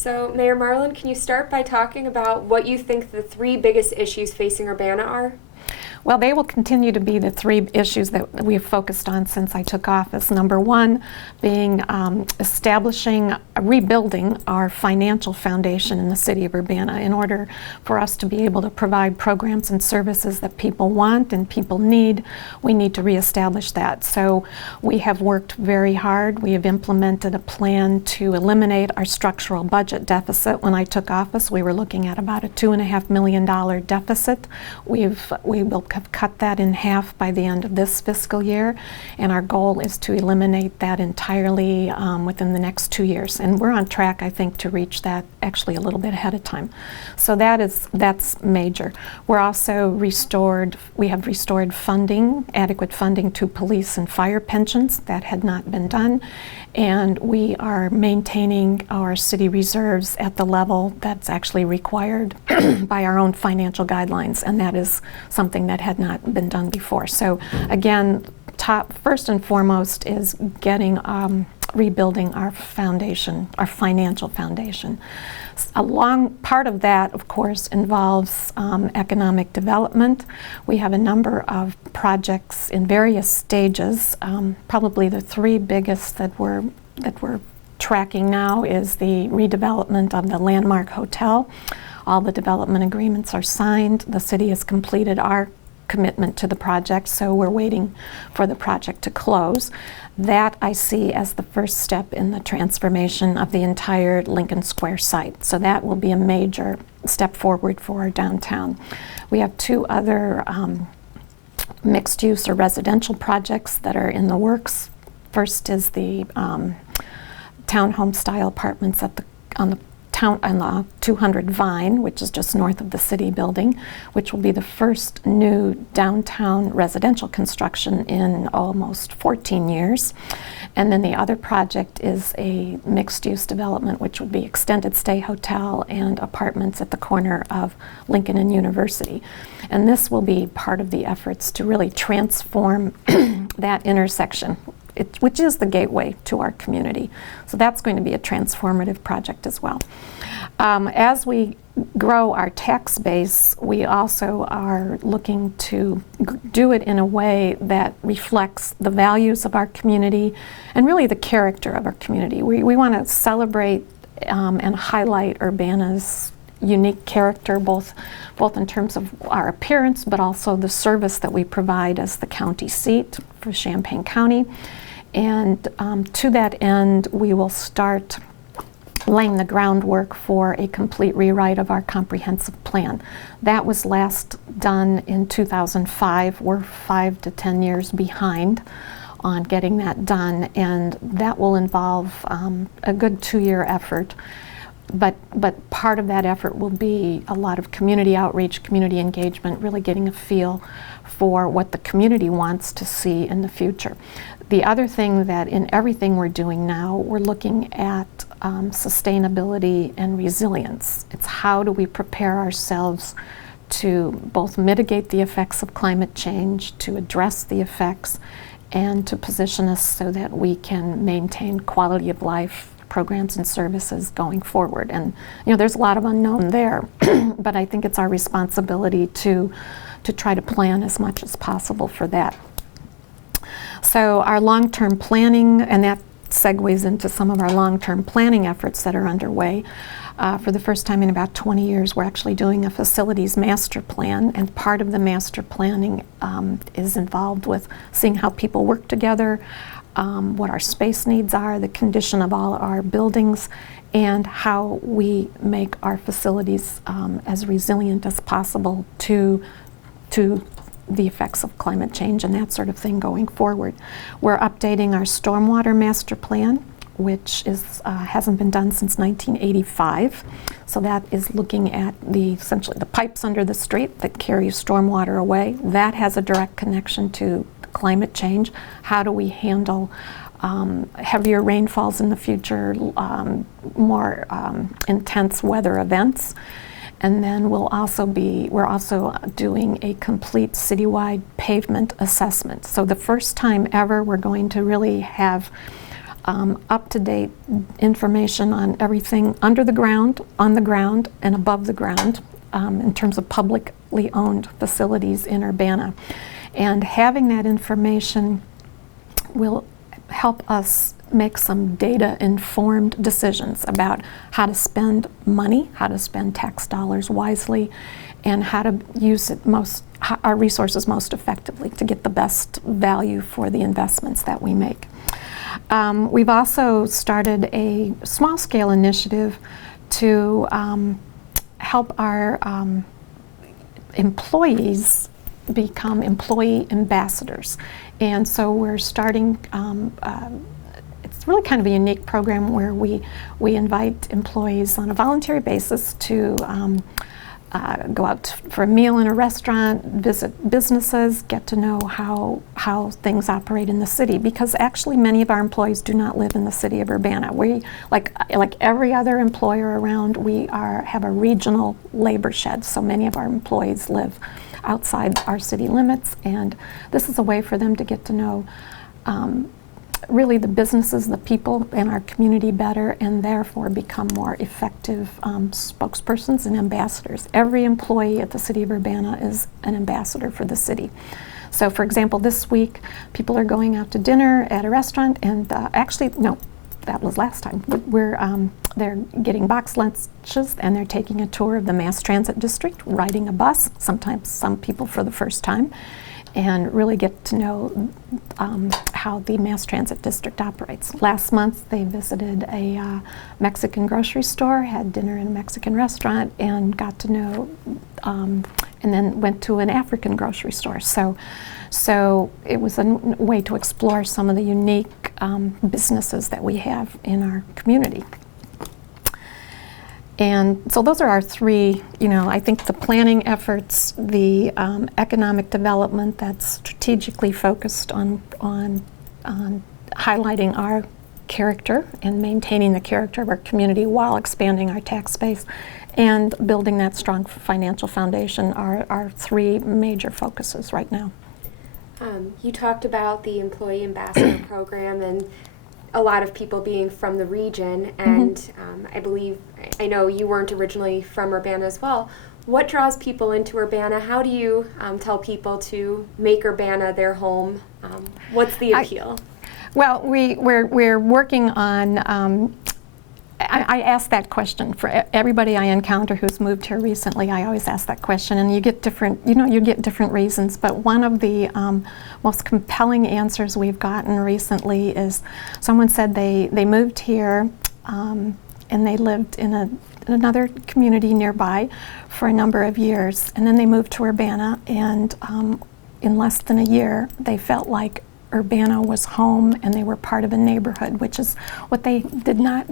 So, Mayor Marlin, can you start by talking about what you think the three biggest issues facing Urbana are? Well, they will continue to be the three issues that we have focused on since I took office. Number one being rebuilding our financial foundation in the city of Urbana in order for us to be able to provide programs and services that people want and people need. We need to reestablish that. So we have worked very hard. We have implemented a plan to eliminate our structural budget deficit. When I took office, we were looking at about a $2.5 million deficit. We will have cut that in half by the end of this fiscal year, and our goal is to eliminate that entirely within the next 2 years. And we're on track, I think, to reach that actually a little bit ahead of time. So that's major. We have restored funding, adequate funding to police and fire pensions. That had not been done. And we are maintaining our city reserves at the level that's actually required by our own financial guidelines, and that is something that had not been done before. So again, first and foremost is rebuilding our foundation, our financial foundation. A long part of that, of course, involves economic development. We have a number of projects in various stages. Probably the three biggest that we're tracking now is the redevelopment of the Landmark Hotel. All the development agreements are signed. The city has completed our commitment to the project, so we're waiting for the project to close. That I see as the first step in the transformation of the entire Lincoln Square site. So that will be a major step forward for our downtown. We have two other mixed-use or residential projects that are in the works. First is the townhome-style apartments on the 200 Vine, which is just north of the city building, which will be the first new downtown residential construction in almost 14 years. And then the other project is a mixed-use development, which would be extended stay hotel and apartments at the corner of Lincoln and University. And this will be part of the efforts to really transform that intersection, which is the gateway to our community. So that's going to be a transformative project as well. As we grow our tax base, we also are looking to do it in a way that reflects the values of our community and really the character of our community. We want to celebrate and highlight Urbana's unique character, both in terms of our appearance, but also the service that we provide as the county seat for Champaign County. And to that end, we will start laying the groundwork for a complete rewrite of our comprehensive plan. That was last done in 2005. We're 5 to 10 years behind on getting that done, and that will involve a good 2-year effort. But part of that effort will be a lot of community outreach, community engagement, really getting a feel for what the community wants to see in the future. The other thing that in everything we're doing now, we're looking at sustainability and resilience. It's how do we prepare ourselves to both mitigate the effects of climate change, to address the effects, and to position us so that we can maintain quality of life programs and services going forward. And there's a lot of unknown there, but I think it's our responsibility to try to plan as much as possible for that. So our long-term planning, and that segues into some of our long-term planning efforts that are underway. For the first time in about 20 years, we're actually doing a facilities master plan, and part of the master planning is involved with seeing how people work together, what our space needs are, the condition of all our buildings, and how we make our facilities as resilient as possible to the effects of climate change and that sort of thing going forward. We're updating our stormwater master plan, which hasn't been done since 1985. So that is looking at essentially the pipes under the street that carry stormwater away. That has a direct connection to climate change. How do we handle heavier rainfalls in the future, more intense weather events? And then we're also doing a complete citywide pavement assessment. So the first time ever, we're going to really have up-to-date information on everything under the ground, on the ground, and above the ground in terms of publicly owned facilities in Urbana. And having that information will help us make some data-informed decisions about how to spend money, how to spend tax dollars wisely, and how to use our resources most effectively to get the best value for the investments that we make. We've also started a small-scale initiative to help our employees become employee ambassadors. And so we're starting, it's really kind of a unique program where we invite employees on a voluntary basis to go out for a meal in a restaurant, visit businesses, get to know how things operate in the city, because actually many of our employees do not live in the city of Urbana. We, like every other employer around, we have a regional labor shed, so many of our employees live outside our city limits, and this is a way for them to get to know really the businesses, the people in our community better, and therefore become more effective spokespersons and ambassadors. Every employee at the city of Urbana is an ambassador for the city. So for example, this week people are going out to dinner at a restaurant, and actually, no, that was last time. They're getting box lunches, and they're taking a tour of the mass transit district, riding a bus, sometimes some people for the first time, and really get to know how the mass transit district operates. Last month they visited a Mexican grocery store, had dinner in a Mexican restaurant, and got to know, and then went to an African grocery store. So it was a way to explore some of the unique businesses that we have in our community. And so those are our three, I think the planning efforts, the economic development that's strategically focused on highlighting our character and maintaining the character of our community while expanding our tax base, and building that strong financial foundation are our three major focuses right now. You talked about the Employee Ambassador Program and a lot of people being from the region, and I know you weren't originally from Urbana as well. What draws people into Urbana? How do you tell people to make Urbana their home? What's the appeal? Well, we're working on, I ask that question for everybody I encounter who's moved here recently. I always ask that question, and you get different, you get different reasons. But one of the most compelling answers we've gotten recently is someone said they moved here and they lived in another community nearby for a number of years, and then they moved to Urbana, and in less than a year they felt like Urbana was home and they were part of a neighborhood, which is what they did not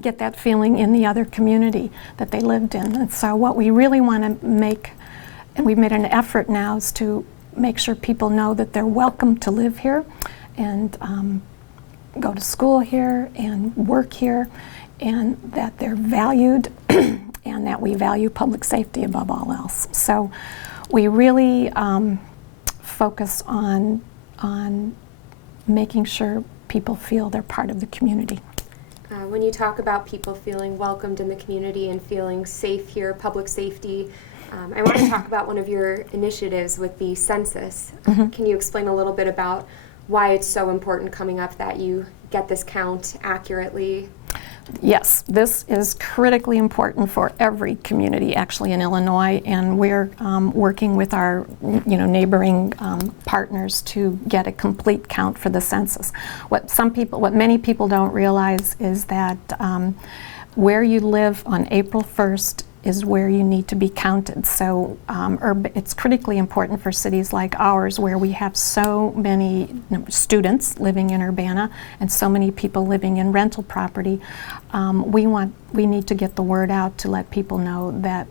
get that feeling in the other community that they lived in. And so what we really want to make, and we've made an effort now, is to make sure people know that they're welcome to live here and go to school here and work here, and that they're valued and that we value public safety above all else. So we really focus on making sure people feel they're part of the community. When you talk about people feeling welcomed in the community and feeling safe here, public safety, I want to talk about one of your initiatives with the Census. Can you explain a little bit about why it's so important coming up that you get this count accurately? Yes, this is critically important for every community actually in Illinois, and we're working with our neighboring partners to get a complete count for the census. What many people don't realize is that where you live on April 1st is where you need to be counted. So it's critically important for cities like ours, where we have so many students living in Urbana and so many people living in rental property. We need to get the word out to let people know that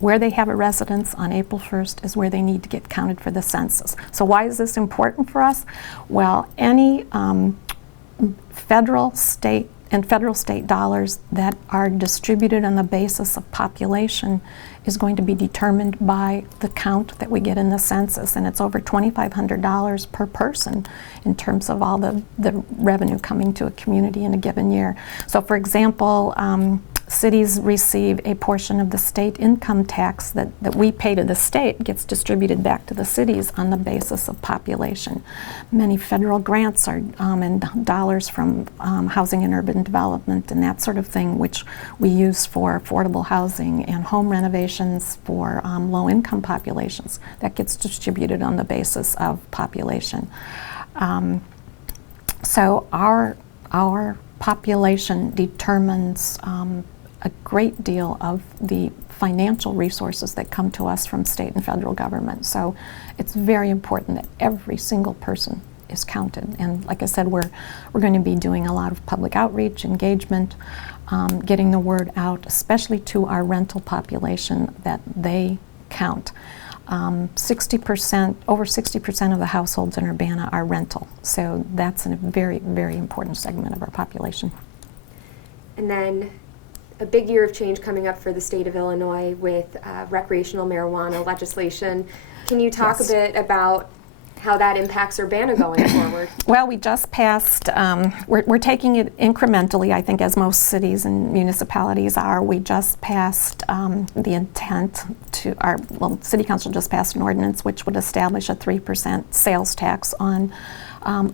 where they have a residence on April 1st is where they need to get counted for the census. So why is this important for us? Well, any federal, state, and federal state dollars that are distributed on the basis of population is going to be determined by the count that we get in the census, and it's over $2,500 per person in terms of all the revenue coming to a community in a given year. So for example, cities receive a portion of the state income tax that we pay to the state gets distributed back to the cities on the basis of population. Many federal grants are and dollars from housing and urban development and that sort of thing, which we use for affordable housing and home renovations for low-income populations. That gets distributed on the basis of population. So our population determines a great deal of the financial resources that come to us from state and federal government. So it's very important that every single person is counted. And like I said, we're going to be doing a lot of public outreach, engagement, getting the word out, especially to our rental population, that they count. 60%, over 60% of the households in Urbana are rental. So that's a very, very important segment of our population. And then a big year of change coming up for the state of Illinois with recreational marijuana legislation. Can you talk a bit about how that impacts Urbana going forward? Well, we just passed, we're taking it incrementally, I think, as most cities and municipalities are. We just passed the intent to, City Council just passed an ordinance which would establish a 3% sales tax on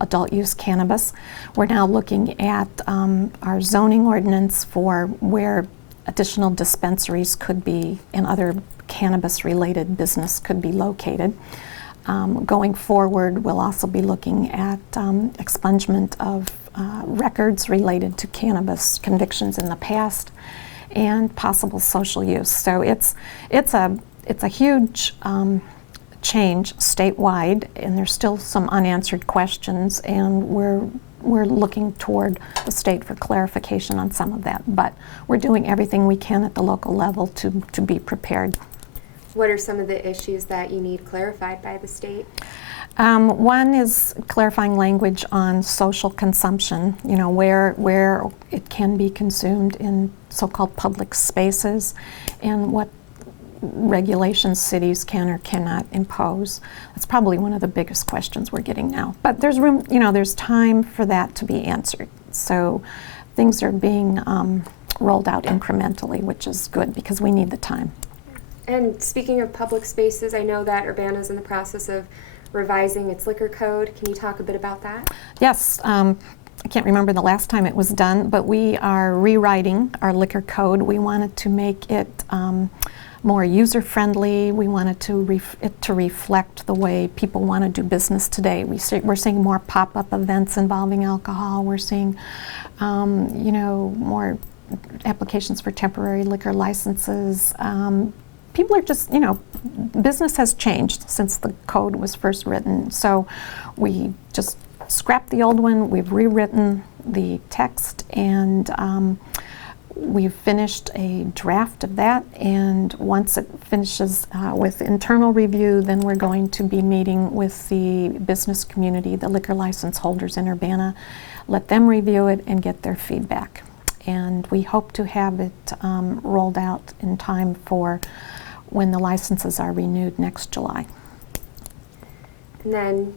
adult use cannabis. We're now looking at our zoning ordinance for where additional dispensaries could be and other cannabis-related business could be located. Going forward, we'll also be looking at expungement of records related to cannabis convictions in the past and possible social use. So it's a huge change statewide, and there's still some unanswered questions, and we're looking toward the state for clarification on some of that. But we're doing everything we can at the local level to be prepared. What are some of the issues that you need clarified by the state? One is clarifying language on social consumption, you know, where it can be consumed in so-called public spaces, and what regulations cities can or cannot impose. That's probably one of the biggest questions we're getting now. But there's room, you know, there's time for that to be answered. So things are being rolled out incrementally, which is good because we need the time. And speaking of public spaces, I know that Urbana is in the process of revising its liquor code. Can you talk a bit about that? Yes. I can't remember the last time it was done, but we are rewriting our liquor code. We wanted to make it more user-friendly. We wanted it to reflect the way people want to do business today. We're seeing more pop-up events involving alcohol. We're seeing, you know, more applications for temporary liquor licenses. People are just, you know, business has changed since the code was first written. So we just scrapped the old one. We've rewritten the text, and we've finished a draft of that, and once it finishes with internal review, then we're going to be meeting with the business community, the liquor license holders in Urbana, let them review it and get their feedback. And we hope to have it rolled out in time for when the licenses are renewed next July. And then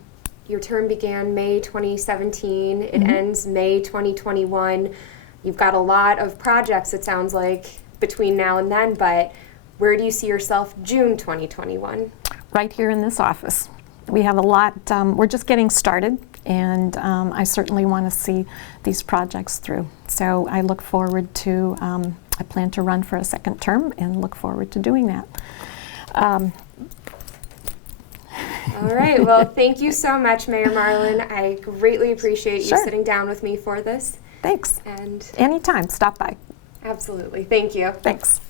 your term began May 2017, it ends May 2021. You've got a lot of projects, it sounds like, between now and then, but where do you see yourself June 2021? Right here in this office. We have a lot, we're just getting started, and I certainly want to see these projects through. So I look forward to, I plan to run for a second term and look forward to doing that. All right, well, thank you so much, Mayor Marlin. I greatly appreciate you sitting down with me for this. Thanks. And anytime, stop by. Absolutely, thank you. Thanks.